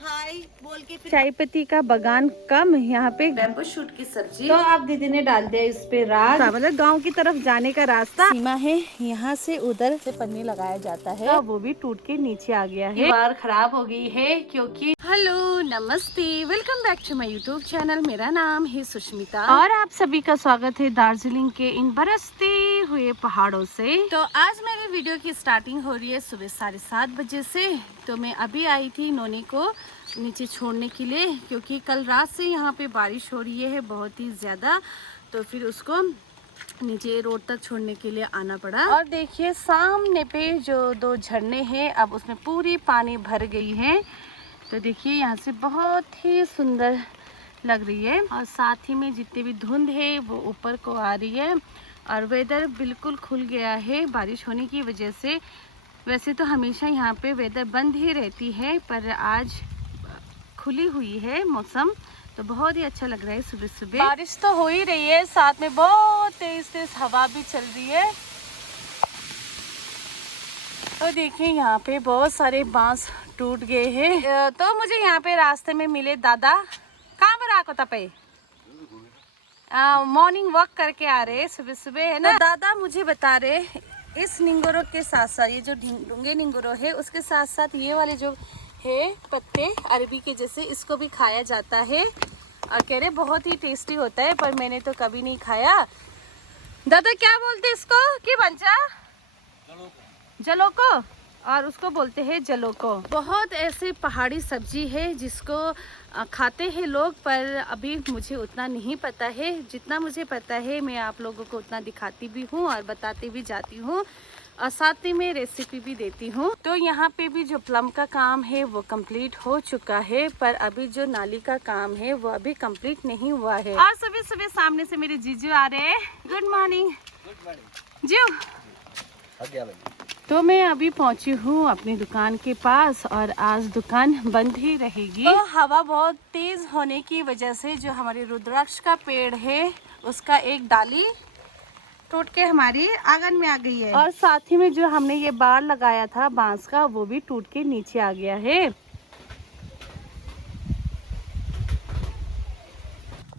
हाय बोल के फिर चाय पत्ती का बागान कम, यहाँ पे बैम्बू शूट की सब्जी। तो आप दीदी ने डाल दिया इस पे राग, मतलब गांव की तरफ जाने का रास्ता सीमा है। यहाँ से उधर से पन्नी लगाया जाता है, वो भी टूट के नीचे आ गया है। दीवार खराब हो गई है क्योंकि हेलो नमस्ते, welcome back to my YouTube channel. मेरा नाम है सुष्मिता और आप सभी का स्वागत है दार्जिलिंग के इन बरसते हुए पहाड़ों से। तो आज मेरी वीडियो की स्टार्टिंग हो रही है सुबह 7:30 बजे से। तो मैं अभी आई थी नोनी को नीचे छोड़ने के लिए, क्योंकि कल रात से यहाँ पे बारिश हो रही है बहुत ही ज़्यादा। तो फिर उसको नीचे रोड तक छोड़ने के लिए आना पड़ा। और देखिए सामने पे जो 2 झरने हैं, अब उसमें पूरी पानी भर गई है। तो देखिए यहाँ से बहुत ही सुंदर लग रही है, और साथ ही में जितनी भी धुंध है वो ऊपर को आ रही है, और वेदर बिल्कुल खुल गया है बारिश होने की वजह से। वैसे तो हमेशा यहाँ पे वेदर बंद ही रहती है, पर आज खुली हुई है मौसम, तो बहुत ही अच्छा लग रहा है सुबह सुबह। बारिश तो हो ही रही है, साथ में बहुत तेज तेज हवा भी चल रही है। तो देखिए यहाँ पे बहुत सारे बांस टूट गए हैं। तो मुझे यहाँ पे रास्ते में मिले दादा। कहाँ पर आको तपे मॉर्निंग वॉक करके आ रहे सुबह सुबह, है ना। तो दादा मुझे बता रहे इस निंगोरो के साथ साथ, ये जो डूंगे निंगोरो है उसके साथ साथ ये वाले जो है पत्ते अरबी के जैसे, इसको भी खाया जाता है, और कह रहे बहुत ही टेस्टी होता है, पर मैंने तो कभी नहीं खाया। दादा क्या बोलते इसको कि बंचा जलोको, और उसको बोलते हैं जलोको। बहुत ऐसे पहाड़ी सब्जी है जिसको खाते हैं लोग, पर अभी मुझे उतना नहीं पता है। जितना मुझे पता है मैं आप लोगों को उतना दिखाती भी हूँ और बताती भी जाती हूँ, और साथ ही में रेसिपी भी देती हूँ। तो यहाँ पे भी जो प्लम का काम है वो कंप्लीट हो चुका है, पर अभी जो नाली का काम है वो अभी कंप्लीट नहीं हुआ है। और सुबह सुबह सामने से मेरे जीजू आ रहे हैं। गुड मॉर्निंग जीजू। तो मैं अभी पहुंची हूँ अपनी दुकान के पास, और आज दुकान बंद ही रहेगी। तो हवा बहुत तेज होने की वजह से जो हमारे रुद्राक्ष का पेड़ है उसका एक डाली टूट के हमारी आंगन में आ गई है, और साथ ही में जो हमने ये बाड़ लगाया था बांस का, वो भी टूट के नीचे आ गया है।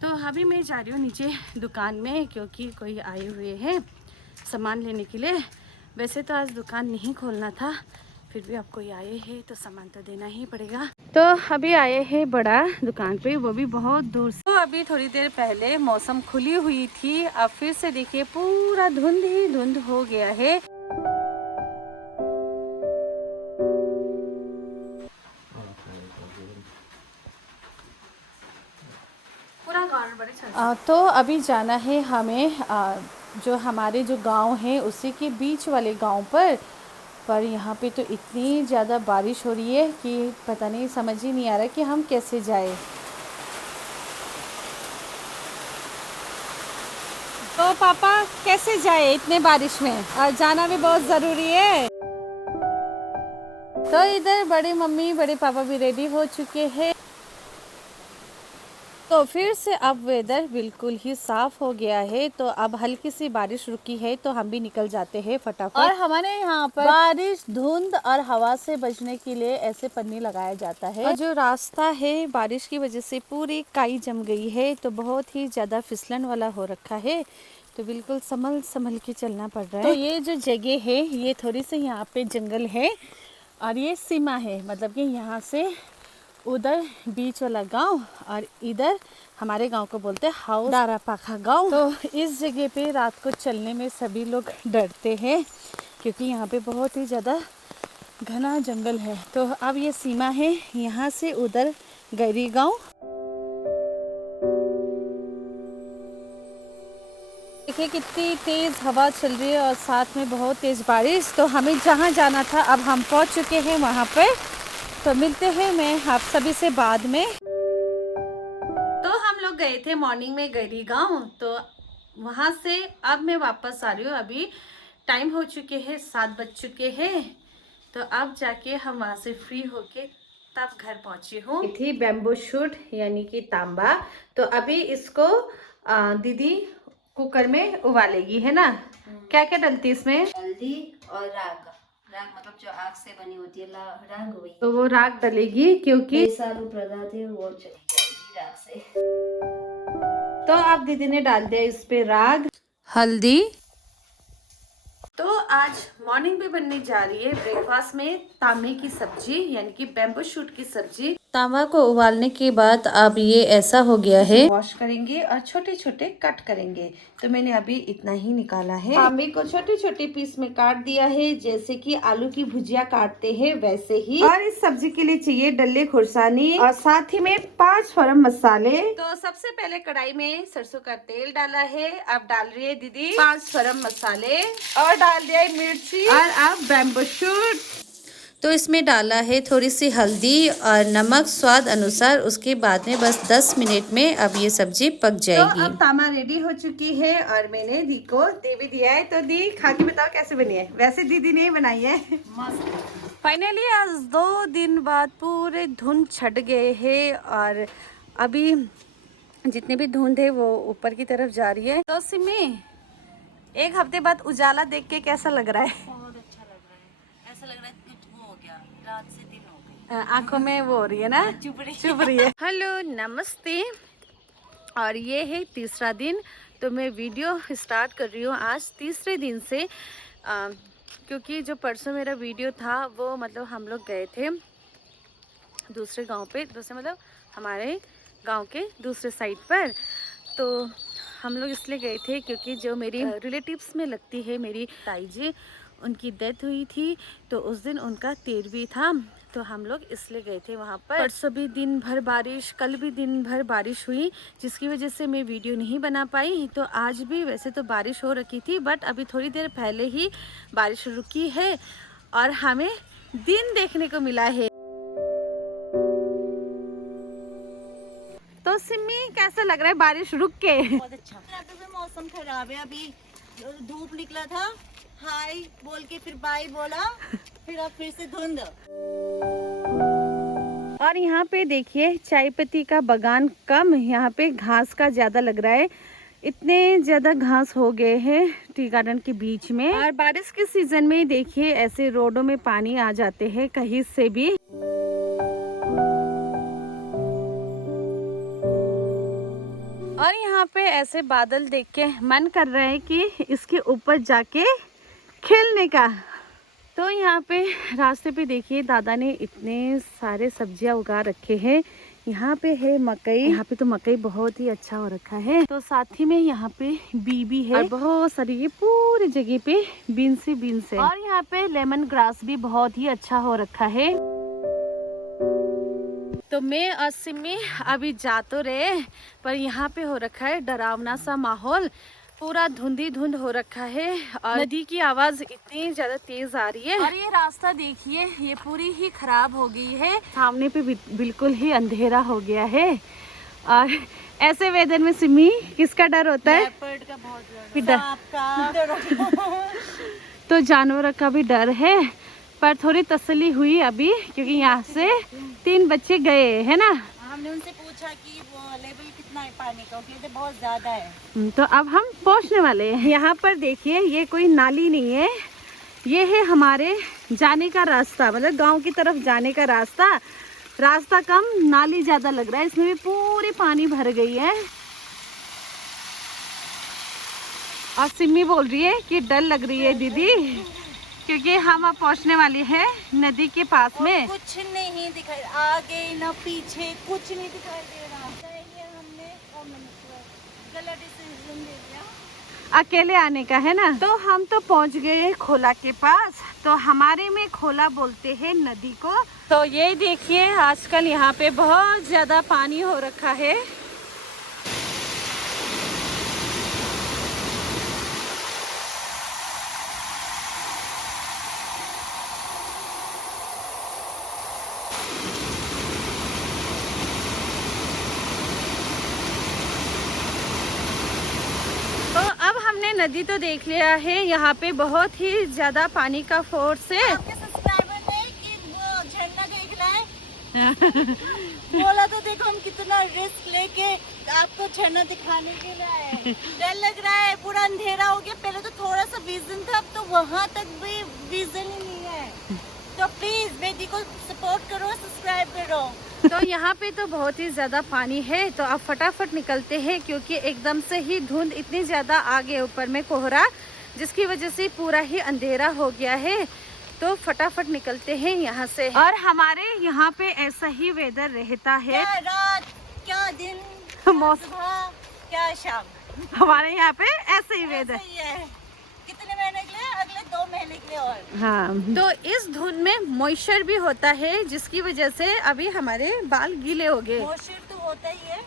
तो अभी मैं जा रही हूँ नीचे दुकान में, क्योंकि कोई आए हुए हैं सामान लेने के लिए। वैसे तो आज दुकान नहीं खोलना था, फिर भी अब कोई आए हैं तो सामान तो देना ही पड़ेगा। तो अभी आए हैं बड़ा दुकान पे, वो भी बहुत दूर से। तो अभी थोड़ी देर पहले मौसम खुली हुई थी, अब फिर से देखिए पूरा धुंध ही धुंध हो गया है। पूरा गार्ड बड़े तो अभी जाना है हमें जो हमारे जो गांव है उसी के बीच वाले गांव पर यहाँ पे तो इतनी ज़्यादा बारिश हो रही है कि पता नहीं, समझ ही नहीं आ रहा कि हम कैसे जाए। तो पापा कैसे जाए इतने बारिश में, और जाना भी बहुत ज़रूरी है। तो इधर बड़े मम्मी बड़े पापा भी रेडी हो चुके हैं। तो फिर से अब वेदर बिल्कुल ही साफ हो गया है, तो अब हल्की सी बारिश रुकी है तो हम भी निकल जाते हैं फटाफट। और हमारे यहाँ पर बारिश, धुंध और हवा से बचने के लिए ऐसे पन्नी लगाया जाता है। और जो रास्ता है बारिश की वजह से पूरी काई जम गई है, तो बहुत ही ज्यादा फिसलन वाला हो रखा है, तो बिल्कुल संभल संभल के चलना पड़ रहा है। तो ये जो जगह है ये थोड़ी सी यहाँ पे जंगल है, और ये सीमा है, मतलब कि यहाँ से उधर बीच वाला गांव, और इधर हमारे गांव को बोलते हैं हाउस दारा पाखा गांव। तो इस जगह पे रात को चलने में सभी लोग डरते हैं, क्योंकि यहाँ पे बहुत ही ज़्यादा घना जंगल है। तो अब ये सीमा है, यहाँ से उधर गैरी गांव। देखिए कितनी तेज़ हवा चल रही है और साथ में बहुत तेज़ बारिश। तो हमें जहाँ जाना था अब हम पहुँच चुके हैं वहाँ पर, तो मिलते हैं मैं आप सभी से बाद में। तो हम लोग गए थे मॉर्निंग में गैरी गांव, तो वहां से अब मैं वापस आ रही हूँ। अभी टाइम हो चुके हैं 7 बज चुके हैं, तो अब जाके हम वहां से फ्री होके तब घर पहुंची हूँ। थी बैम्बू शूट यानी कि तांबा, तो अभी इसको दीदी कुकर में उबालेगी, है ना। क्या क्या डलती है इसमें? हल्दी और राग राग मतलब जो आग से बनी होती है राग वही। तो वो राग डलेगी क्योंकि सारू प्रदा थे वो चली जाएगी राग से। तो अब दीदी ने डाल दिया इस पे राग, हल्दी। तो आज मॉर्निंग में बनने जा रही है ब्रेकफास्ट में तामे की सब्जी यानी कि बैम्बू शूट की सब्जी। तामा को उबालने के बाद अब ये ऐसा हो गया है। वॉश करेंगे और छोटे छोटे कट करेंगे। तो मैंने अभी इतना ही निकाला है। तामे को छोटे छोटे पीस में काट दिया है, जैसे कि आलू की भुजिया काटते हैं वैसे ही। और इस सब्जी के लिए चाहिए डल्ले खुरसानी और साथ ही में 5 फरम मसाले। तो सबसे पहले कढ़ाई में सरसों का तेल डाला है। अब डाल रही है दीदी 5 फरम मसाले और डाल दिया है मिर्ची और अब बैम्बू शूट। तो इसमें डाला है थोड़ी सी हल्दी और नमक स्वाद अनुसार। उसके बाद में बस 10 मिनट में अब ये सब्जी पक जाएगी। तो अब तामा रेडी हो चुकी है और मैंने दी को दे भी दिया है। तो दी खा के बताओ कैसे बनी है। वैसे दीदी ने बनाई है मस्त। फाइनली आज 2 दिन बाद पूरे धुंध छट गए हैं और अभी जितने भी धुंध है वो ऊपर की तरफ जा रही है। तो सिमी 1 हफ्ते बाद उजाला देख के कैसा लग रहा है? बहुत अच्छा लग रहा है, ऐसा लग रहा है वो हो गया, रात से दिन हो गई। आंखों में वो हो रही है ना, चुभ रही है। हेलो नमस्ते, और ये है तीसरा दिन। तो मैं वीडियो स्टार्ट कर रही हूँ आज तीसरे दिन से, क्योंकि जो परसों मेरा वीडियो था वो मतलब हम लोग गए थे दूसरे गांव पे, दूसरे मतलब हमारे गांव के दूसरे साइड पर। तो हम लोग इसलिए गए थे क्योंकि जो मेरी रिलेटिव्स में लगती है मेरी ताई जी, उनकी डेथ हुई थी। तो उस दिन उनका 13वीं था, तो हम लोग इसलिए गए थे वहाँ पर। परसों भी दिन भर बारिश, कल भी दिन भर बारिश हुई, जिसकी वजह से मैं वीडियो नहीं बना पाई। तो आज भी वैसे तो बारिश हो रखी थी, बट अभी थोड़ी देर पहले ही बारिश रुकी है और हमें दिन देखने को मिला है। तो सिमी कैसा लग रहा है बारिश रुक के? बहुत अच्छा। यहाँ पे भी मौसम खराब है, अभी धूप निकला था, हाय बोल के फिर बाय बोला, फिर अब फिर से धुंध। और यहाँ पे देखिए चाय पत्ती का बागान कम, यहाँ पे घास का ज्यादा लग रहा है। इतने ज्यादा घास हो गए हैं टी गार्डन के बीच में। और बारिश के सीजन में देखिए ऐसे रोडों में पानी आ जाते हैं कहीं से भी। और यहाँ पे ऐसे बादल देख के मन कर रहा है कि इसके ऊपर जाके खेलने का। तो यहाँ पे रास्ते पे देखिए दादा ने इतने सारे सब्जियां उगा रखे हैं। यहाँ पे है मकई, यहाँ पे तो मकई बहुत ही अच्छा हो रखा है। तो साथ ही में यहाँ पे भी है और बहुत सारी ये पूरी जगह पे बीन्स है। और यहाँ पे लेमन ग्रास भी बहुत ही अच्छा हो रखा है। तो मैं और सिमी अभी जा तो रहे, पर यहाँ पे हो रखा है डरावना सा माहौल, पूरा धुंधी धुंध हो रखा है और नदी की आवाज इतनी ज्यादा तेज आ रही है। और ये रास्ता देखिए ये पूरी ही खराब हो गई है, सामने पे बिल्कुल ही अंधेरा हो गया है। और ऐसे वेदर में सिमी किसका डर होता है? लेपर्ड का बहुत डर, तो जानवरों का भी डर है, पर थोड़ी तसल्ली हुई अभी, क्योंकि यहाँ से 3 बच्चे गए है ना। हमने उनसे पूछा कि वो लेवल कितना है पानी का, उसने बहुत ज्यादा है। तो अब हम पहुँचने वाले हैं। यहाँ पर देखिए ये कोई नाली नहीं है, ये है हमारे जाने का रास्ता, मतलब गांव की तरफ जाने का रास्ता। रास्ता कम, नाली ज्यादा लग रहा है, इसमें भी पूरी पानी भर गई है। और सिमी बोल रही है कि डर लग रही है दीदी, क्योंकि हम अब पहुंचने वाले हैं नदी के पास में। कुछ नहीं दिखाई, आगे न पीछे कुछ नहीं दिखाई दे रहा। हमने गलत डिसीजन ले लिया, अकेले आने का है ना। तो हम तो पहुंच गए खोला के पास, तो हमारे में खोला बोलते हैं नदी को। तो ये देखिए आजकल यहाँ पे बहुत ज्यादा पानी हो रखा है। नदी तो देख लिया है, यहाँ पे बहुत ही ज्यादा पानी का फोर्स है। आपके सब्सक्राइबर ने कि वो झरना देखना है बोला, तो देखो हम कितना रिस्क लेके आपको झरना दिखाने के लिए आए। डर लग रहा है, पूरा अंधेरा हो गया। पहले तो थोड़ा सा विजन था, अब तो वहाँ तक भी विजन ही नहीं है। तो प्लीज बेटी को सपोर्ट करो, सब्सक्राइब करो। तो यहाँ पे तो बहुत ही ज़्यादा पानी है, तो अब फटाफट निकलते हैं क्योंकि एकदम से ही धुंध इतनी ज़्यादा आ गई, ऊपर में कोहरा, जिसकी वजह से पूरा ही अंधेरा हो गया है। तो फटाफट निकलते हैं यहाँ से। और हमारे यहाँ पे ऐसा ही वेदर रहता है, क्या रात, क्या दिन, मौसम सुबह, क्या शाम, हमारे यहाँ पे ऐसे ही वेदर। ऐसा ही है। कितने महीने के लिए? अगले 2 महीने के लिए और। हाँ, तो इस धुंध में मॉइस्चर भी होता है, जिसकी वजह से अभी हमारे बाल गीले हो गए। मॉइस्चर तो होता ही है,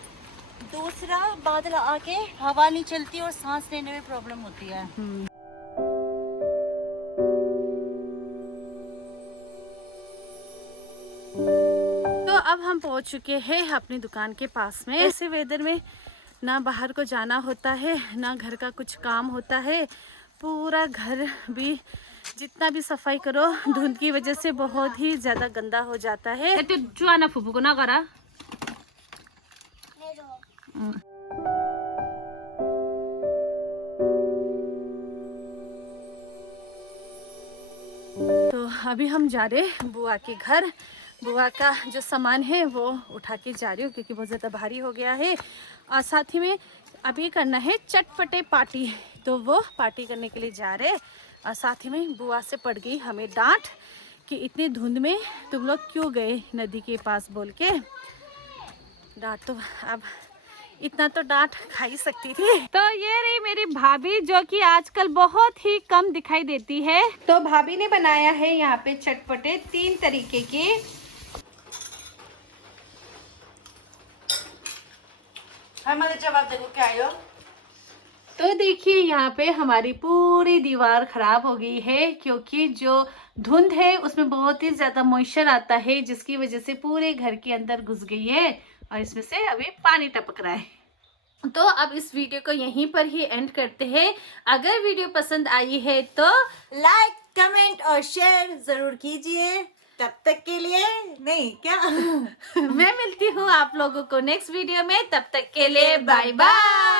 दूसरा बादल आके हवा नहीं चलती और सांस लेने में प्रॉब्लम होती है। तो अब हम पहुंच चुके हैं अपनी दुकान के पास में। ऐसे वेदर में ना बाहर को जाना होता है, ना घर का कुछ काम होता है। पूरा घर भी जितना भी सफाई करो, धुंध की वजह से बहुत ही ज्यादा गंदा हो जाता है। फुफू को ना करा। तो अभी हम जा रहे बुआ के घर। बुआ का जो सामान है वो उठा के जा रही हूँ क्योंकि बहुत ज़्यादा भारी हो गया है। और साथ ही में अभी करना है चटपटे पार्टी, तो वो पार्टी करने के लिए जा रहे। और साथ ही में बुआ से पड़ गई हमें डांट कि इतनी धुंध में तुम लोग क्यों गए नदी के पास, बोल के डांट। तो अब इतना तो डांट खा ही सकती थी। तो ये रही मेरी भाभी, जो कि आजकल बहुत ही कम दिखाई देती है। तो भाभी ने बनाया है यहाँ पे चटपटे 3 तरीके के। हमारे जवाब देखो क्या आयो। तो देखिए यहाँ पे हमारी पूरी दीवार खराब हो गई है क्योंकि जो धुंध है उसमें बहुत ही ज्यादा मॉइस्चर आता है, जिसकी वजह से पूरे घर के अंदर घुस गई है और इसमें से अभी पानी टपक रहा है। तो अब इस वीडियो को यहीं पर ही एंड करते हैं। अगर वीडियो पसंद आई है तो लाइक, कमेंट और शेयर जरूर कीजिए। तब तक के लिए नहीं क्या मैं मिलती हूँ आप लोगों को नेक्स्ट वीडियो में। तब तक के लिए बाय बाय।